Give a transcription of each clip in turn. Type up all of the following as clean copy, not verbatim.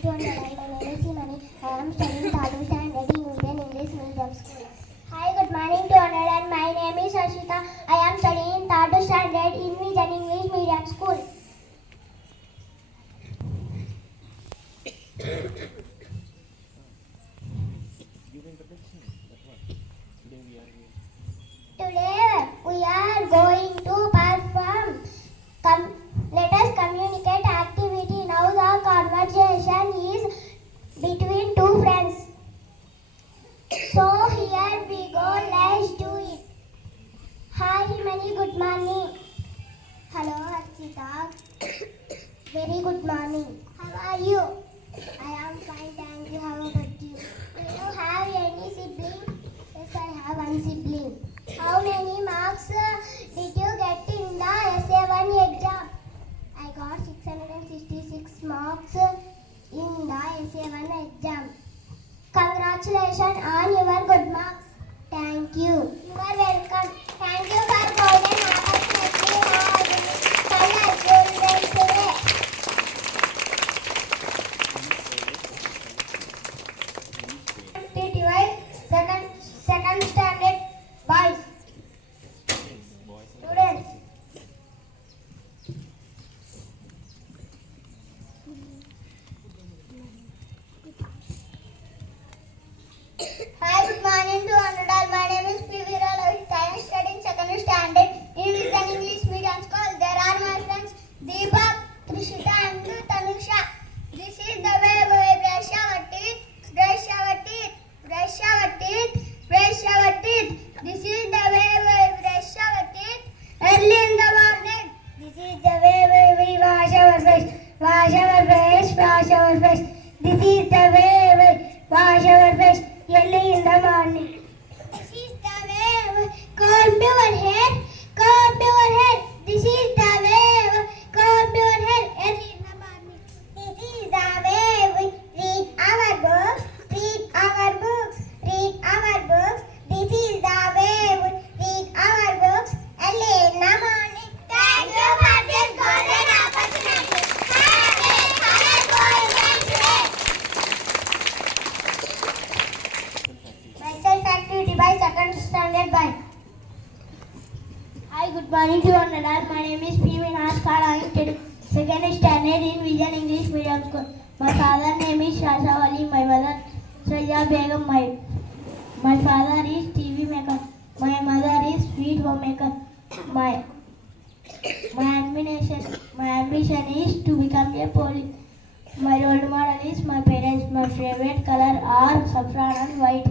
to understand. My name is Simani. I am studying third standard in Indian English Medium School. Hi, good morning to understand. My name is Ashita. I am studying third standard in Vision English Medium School. Today we are going to perform. Let us communicate activity. Now the conversation is between two friends. So here we go. Let's do it. Hi Himani, good morning. Hello Harshita. Very good morning. How are you? I am fine, thank you. How about you? Do you have any sibling? Yes, I have one sibling. How many marks did you get in the SA1 exam? I got 666 marks in the SA1 exam. Congratulations on your good marks. Thank you. You are welcome. Thank you for golden opportunity. Congratulations today. Second standard boys. Students. Hi, good morning to all. My name is P. Veera. I am studying second standard in Vision English Medium School. There are my friends Deepak, Trishita and Tanusha. This is the way we brush our teeth, brush our teeth, brush our teeth, brush our teeth. This is the way we brush our teeth early in the morning. This is the way we wash our face, wash our face, wash our face. This is the way we wash our face early in the morning. This is the way we comb your hair, comb your hair. This is the way we comb your hair early in the morning. This is the way we read our books, read our books, read our books. This is the way we read our books early in the morning. Thank you for this golden opportunity. Have a golden day. Myself activity by second standard by. Hi, good morning to all. My name is P. Vinas Kar. I am studying second standard in Vision English Medium School. My father name is Shashawali. My mother Shreya Begum. My father is TV maker. My mother is sweet homemaker. My ambition is to become a police. My role model is my parents. My favorite color are saffron and white.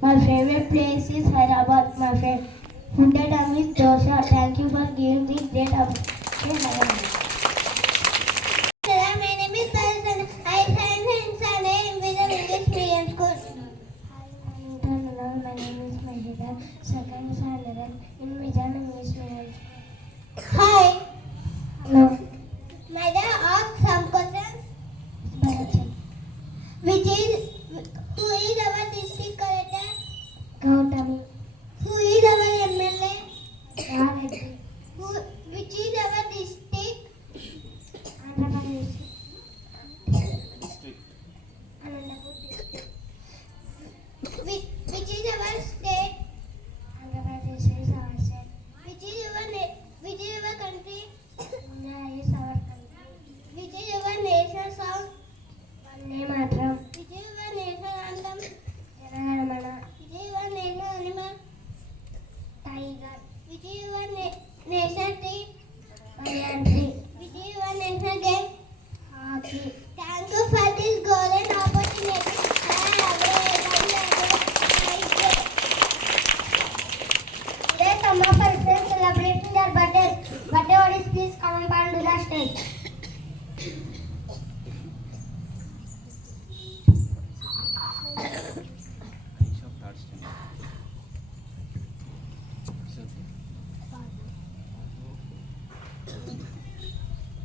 My favorite place is Hyderabad. My favorite food item is dosa. Thank you for giving me great opportunity. My name is Sarasana. I study in Vision English Medium School. My name is Mahida. Second standard in Vision English Medium School. Hi. Hello. May I ask some questions? Who is our district collector? Gautami. Who is our MLA? Ravi. Which is our district? Andhra Pradesh. Which is our state? Andhra Pradesh is our state. Which is our country? India is our country. Which is our national song? Vande Mataram. Which is our national anthem? Jana Gana Mana. Which is our national animal? Tiger. Which is our national tree? Banyan tree. Which is our national game? Hockey. Thank you for this golden opportunity. Today some of our friends celebrating their birthdays. Birthday bodies, please come up and do the stage.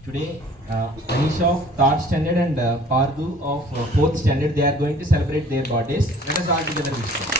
Today, Anisha of 3rd standard and Pardu of 4th standard, they are going to celebrate their birthdays. Let us all together wish them.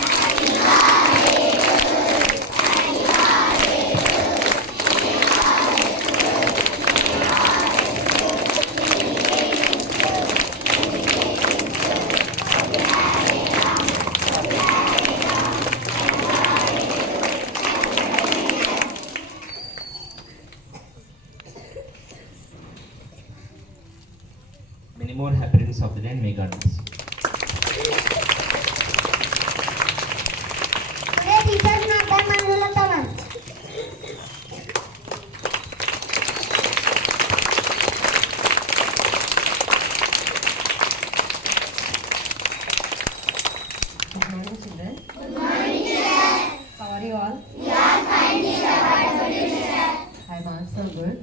morning, children. Good morning, children. How are you all? We are fine, teacher. What about you, teacher? I am also good.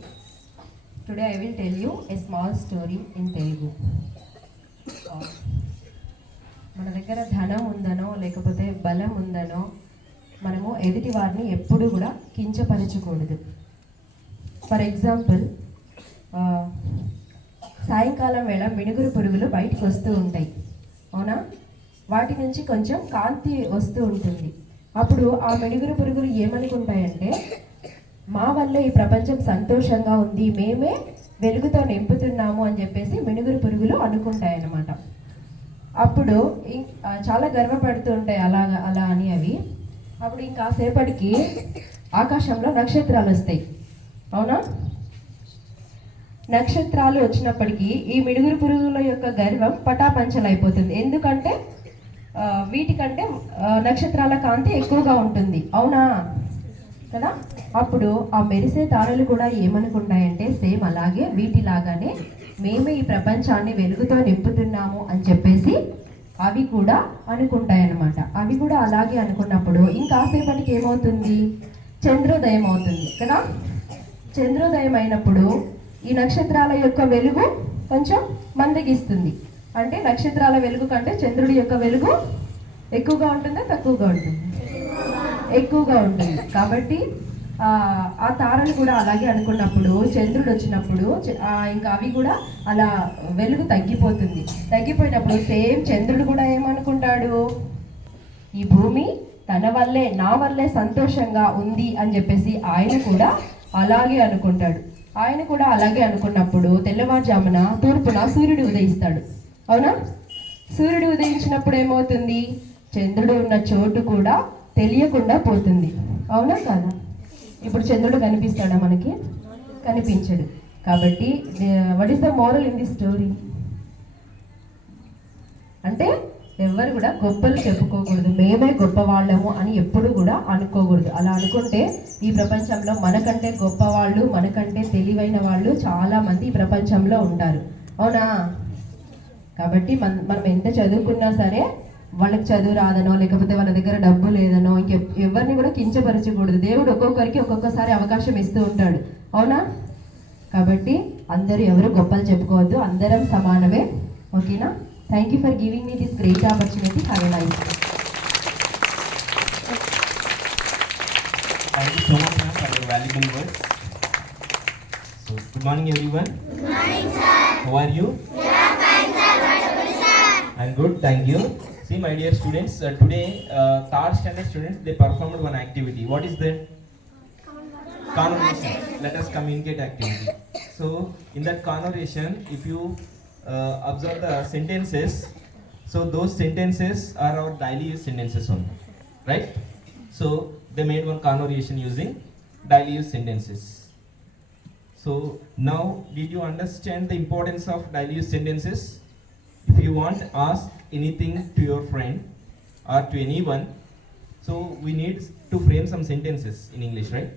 Today I will tell you a small story in Telugu. మన దగ్గర ధనం ఉందనో లేకపోతే బలం ఉందనో మనము ఎదుటి వారిని ఎప్పుడు కూడా కించపరచకూడదు. ఫర్ ఎగ్జాంపుల్, సాయంకాలం వేళ మినుగురు పురుగులు బయటకు వస్తూ ఉంటాయి, అవునా? వాటి నుంచి కొంచెం కాంతి వస్తూ ఉంటుంది. అప్పుడు ఆ మినుగురు పురుగులు ఏమనుకుంటాయంటే, మా వల్ల ఈ ప్రపంచం సంతోషంగా ఉంది, మేమే వెలుగుతో నింపుతున్నాము అని చెప్పేసి మినుగురు పురుగులు అనుకుంటాయన్నమాట. అప్పుడు చాలా గర్వపడుతూ ఉంటాయి అలా అని అవి. అప్పుడు ఇంకాసేపటికి ఆకాశంలో నక్షత్రాలు వస్తాయి, అవునా? నక్షత్రాలు వచ్చినప్పటికీ ఈ మిడుగురు పురుగుల యొక్క గర్వం పటాపంచలైపోతుంది. ఎందుకంటే వీటికంటే నక్షత్రాల కాంతి ఎక్కువగా ఉంటుంది, అవునా కదా? అప్పుడు ఆ మెరిసే తారలు కూడా ఏమనుకుంటాయంటే, సేమ్ అలాగే వీటిలాగానే మేమే ఈ ప్రపంచాన్ని వెలుగుతో నింపుతున్నాము అని చెప్పేసి అవి కూడా అనుకుంటాయన్నమాట. అవి కూడా అలాగే అనుకున్నప్పుడు ఇంకాసేపటికి ఏమవుతుంది, చంద్రోదయం అవుతుంది కదా. చంద్రోదయం అయినప్పుడు ఈ నక్షత్రాల యొక్క వెలుగు కొంచెం మందగిస్తుంది. అంటే నక్షత్రాల వెలుగు కంటే చంద్రుడి యొక్క వెలుగు ఎక్కువగా ఉంటుందా తక్కువగా ఉంటుంది? ఎక్కువగా ఉంటుంది. కాబట్టి ఆ తారలు కూడా అలాగే అనుకున్నప్పుడు చంద్రుడు వచ్చినప్పుడు ఇంకా అవి కూడా అలా వెలుగు తగ్గిపోతుంది. తగ్గిపోయినప్పుడు సేమ్ చంద్రుడు కూడా ఏమనుకుంటాడు, ఈ భూమి తన వల్లే నా వల్లే సంతోషంగా ఉంది అని చెప్పేసి ఆయన కూడా అలాగే అనుకుంటాడు. ఆయన కూడా అలాగే అనుకున్నప్పుడు తెల్లవారుజామున తూర్పున సూర్యుడు ఉదయిస్తాడు, అవునా? సూర్యుడు ఉదయించినప్పుడు ఏమవుతుంది, చంద్రుడు ఉన్న చోటు కూడా తెలియకుండా పోతుంది, అవునా కాదా? ఇప్పుడు చంద్రుడు కనిపిస్తాడా మనకి? కనిపించడు. కాబట్టి what is the moral in the story అంటే, ఎవరు కూడా గొప్పలు చెప్పుకోకూడదు, మేమే గొప్పవాళ్ళము అని ఎప్పుడు కూడా అనుకోకూడదు. అలా అనుకుంటే ఈ ప్రపంచంలో మనకంటే గొప్పవాళ్ళు, మనకంటే తెలివైన వాళ్ళు చాలా మంది ఈ ప్రపంచంలో ఉంటారు, అవునా? కాబట్టి మనం ఎంత చదువుకున్నా సరే వాళ్ళకి చదువు రాదనో లేకపోతే వాళ్ళ దగ్గర డబ్బు లేదనో ఎవరిని కూడా కించపరచకూడదు. దేవుడు ఒక్కొక్కరికి ఒక్కొక్కసారి అవకాశం ఇస్తూ ఉంటాడు, అవునా? కాబట్టి అందరూ ఎవరు గొప్పలు చెప్పుకోవద్దు, అందరం సమానమే, ఓకేనా? Thank you for giving me this great opportunity. Have a nice day. Thank you so much, ma'am, for your valuable words. So, good morning, everyone. Good morning, sir. How are you? We are fine, sir. What about you, sir? I'm good, thank you. See, my dear students, today, third standard students, they performed one activity. What is that? Conversation. Let us communicate activity. So, in that conversation, if you observe the sentences, so those sentences are our daily use sentences only, right? So they made one conversation using daily use sentences. So now, did you understand the importance of daily use sentences? If you want to ask anything to your friend or to anyone, so we need to frame some sentences in English, right?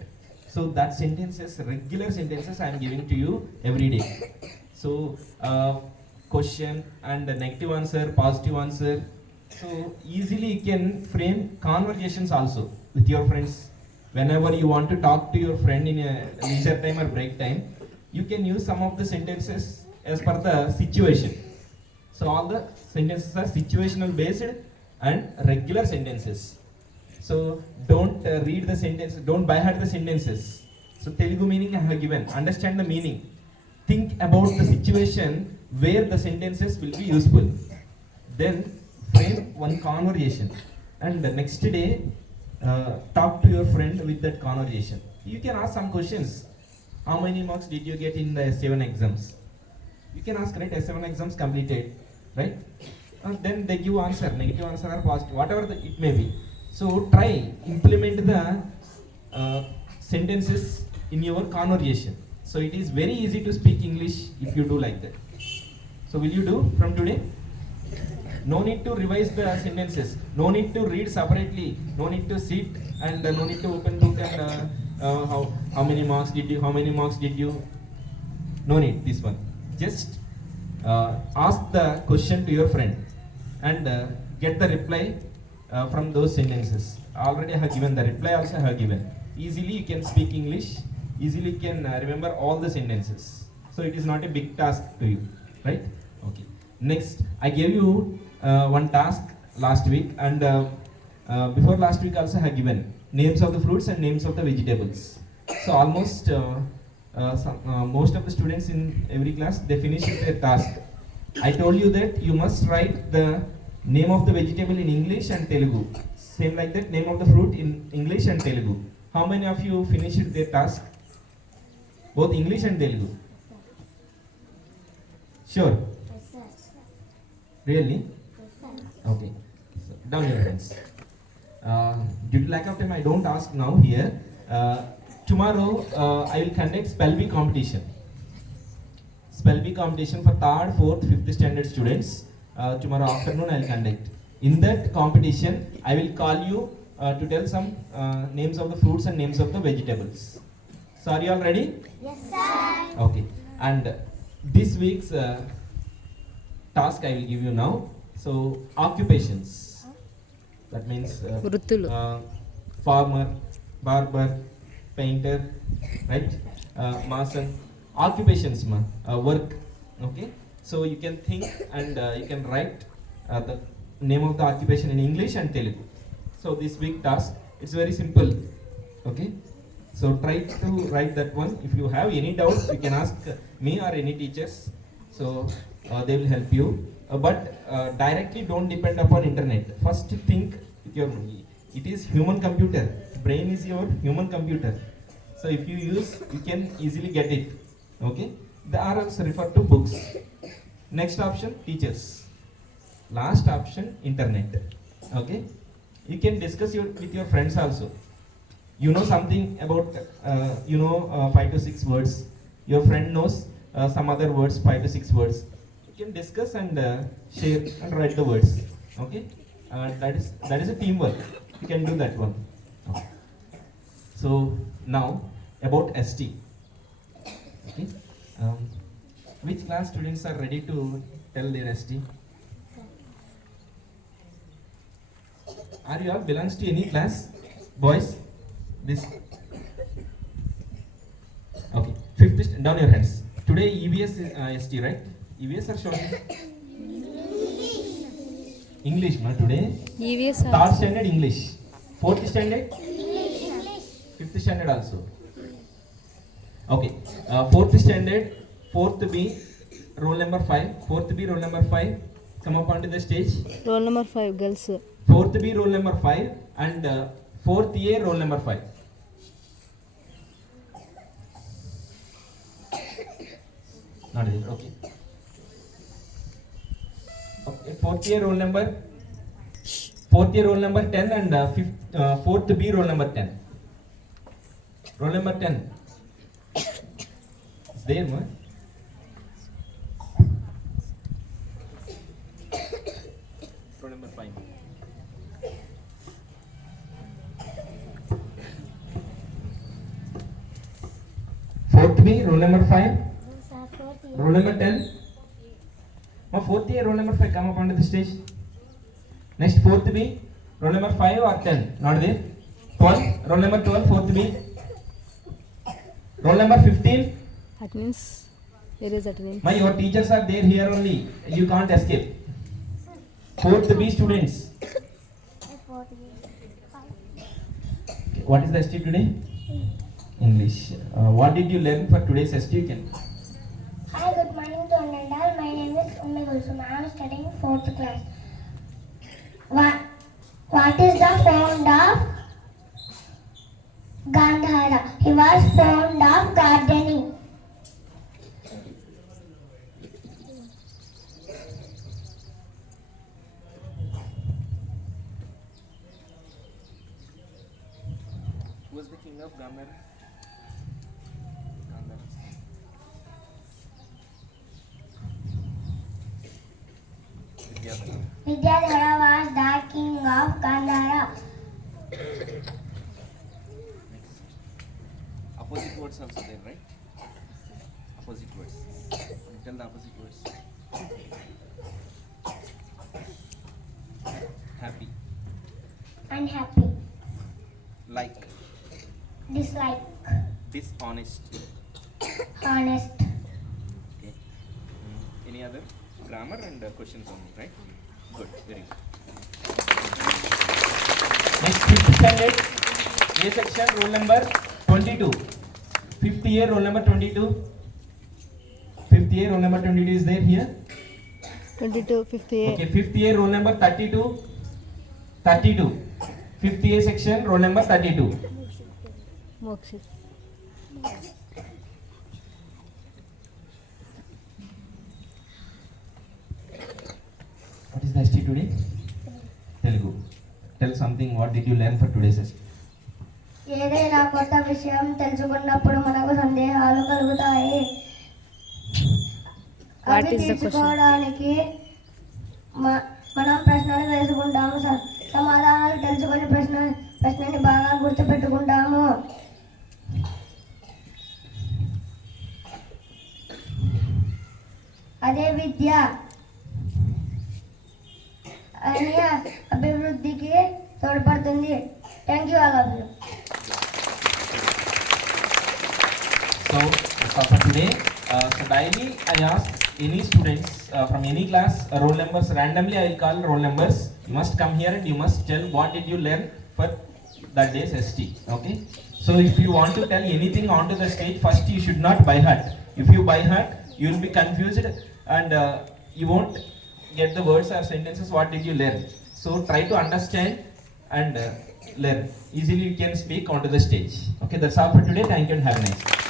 So that sentences, regular sentences I am giving to you every day. So question and the negative answer, positive answer. So easily you can frame conversations also with your friends. Whenever you want to talk to your friend in a leisure time or break time, you can use some of the sentences as per the situation. So all the sentences are situational based and regular sentences. So don't read the sentences, don't by heart the sentences. So Telugu meaning I have given. Understand the meaning. Think about the situation where the sentences will be useful. Then frame one conversation, and the next day talk to your friend with that conversation. You can ask some questions. How many marks did you get in the S7 exams? You can ask, right? S7 exams completed, right? Then they give answer, negative answer or positive, whatever it may be. So try implement the sentences in your conversation. So it is very easy to speak English if you do like that. So will you do from today? No need to revise the sentences. No need to read separately. No need to sit and no need to open book and how many marks did you? How many marks did you? No need this one. Just ask the question to your friend and get the reply from those sentences. Already I have given the reply, also I have given. Easily you can speak English, easily you can remember all the sentences. So it is not a big task to you, right? Okay. Next, I gave you one task last week, and before last week also I have given names of the fruits and names of the vegetables. So almost most of the students in every class, they finished their task. I told you that you must write the name of the vegetable in English and Telugu. Same like that, name of the fruit in English and Telugu. How many of you finished their task? Both English and Telugu. Sure? Really? Okay. So, down your hands. Due to lack of time, I don't ask now here. Tomorrow, I will conduct spell bee competition. Spell bee competition for 3rd, 4th, 5th standard students. Tomorrow afternoon, I will conduct. In that competition, I will call you to tell some names of the fruits and names of the vegetables. So, are you all ready? Yes, sir. Okay. And this week's task I will give you now. So, occupations. That means farmer, barber, painter, right? Mason. Occupations, work. Okay. So you can think and you can write the name of the occupation in English and Telugu. So this week task, it's very simple. Okay. So try to write that one. If you have any doubts, you can ask me or any teachers. So they will help you. But directly don't depend upon internet. First think with your, it is human computer. Brain is your human computer. So if you use, you can easily get it. Okay. The others refer to books. Next option, teachers. Last option, internet. Okay. You can discuss with your friends also. You know something about, 5 to 6 words. Your friend knows some other words, 5 to 6 words. You can discuss and share and write the words. Okay. That is a teamwork. You can do that one. Okay. So now about ST. Okay. Which class students are ready to tell their ST? Are you all belongs to any class? Boys? This? Okay. Fifth, down your hands. Today EVS is ST, right? EVS or short? English, ma, today? EVS. 3rd standard English. 4th standard? English. 5th standard also. Okay. 4th standard, 4th B, roll number 5. 4th B, roll number 5. Come up onto the stage. Roll number 5, girls. 4th B, roll number 5. And 4th A, roll number 5. Not it. Okay. Okay. 4th A, roll number 10 and 4th B, roll number 10. Roll number 10. It's there, ma. Roll number 5. Fourth B, roll number 5. Roll number 10. Ma, 4th A, roll number 5. Come up onto the stage. Next, 4th B, roll number 5 or 10. Not there. 12. Roll number 12, 4th B. Roll number 15. Attendance. Where is attendance? My, your teachers are there here only. You can't escape. 4th B students. What is the ST today? English. What did you learn for today's ST? You can. Hi, good morning to one and all. My name is Ummi Gulsum. I am studying 4th class. What is the fond of Gandhara? He was fond of gardening. Who was the king of Gandhara? Vidyadhara was the king of Gandhara. Opposite words also there, right? Opposite words. Tell the opposite words. Happy. unhappy, Like. dislike, Dishonest. honest. Okay. Any other grammar and questions only, right? Good. Very good. Next, 5th standard, A section, roll number 22. 5th year, roll number 22. 5th year, roll number 22 is there here. 22, 58. Okay, 5th year, roll number 32. 32. 5th year section, roll number 32. Mokshit. What is the ST today? Telugu. Tell something. What did you learn for today's ST? ఏదైనా కొత్త విషయం తెలుసుకున్నప్పుడు మనకు సందేహాలు కలుగుతాయి. What అవి is the question? తీర్చుకోవడానికి మనం ప్రశ్నలు వేసుకుంటాము. సమాధానాలు తెలుసుకొని ప్రశ్నని బాగా గుర్తుపెట్టుకుంటాము. అదే విద్య అని అభివృద్ధికి తోడ్పడుతుంది. Thank you all of you. So, that's all for today. So daily I ask any students from any class roll numbers randomly. I will call roll numbers. You must come here and you must tell what did you learn for that day's ST. Okay. So if you want to tell anything onto the stage, first you should not by heart. If you by heart, you will be confused and you won't get the words or sentences. What did you learn? So try to understand and learn. Easily you can speak onto the stage. Okay. That's all for today. Thank you and have a nice day.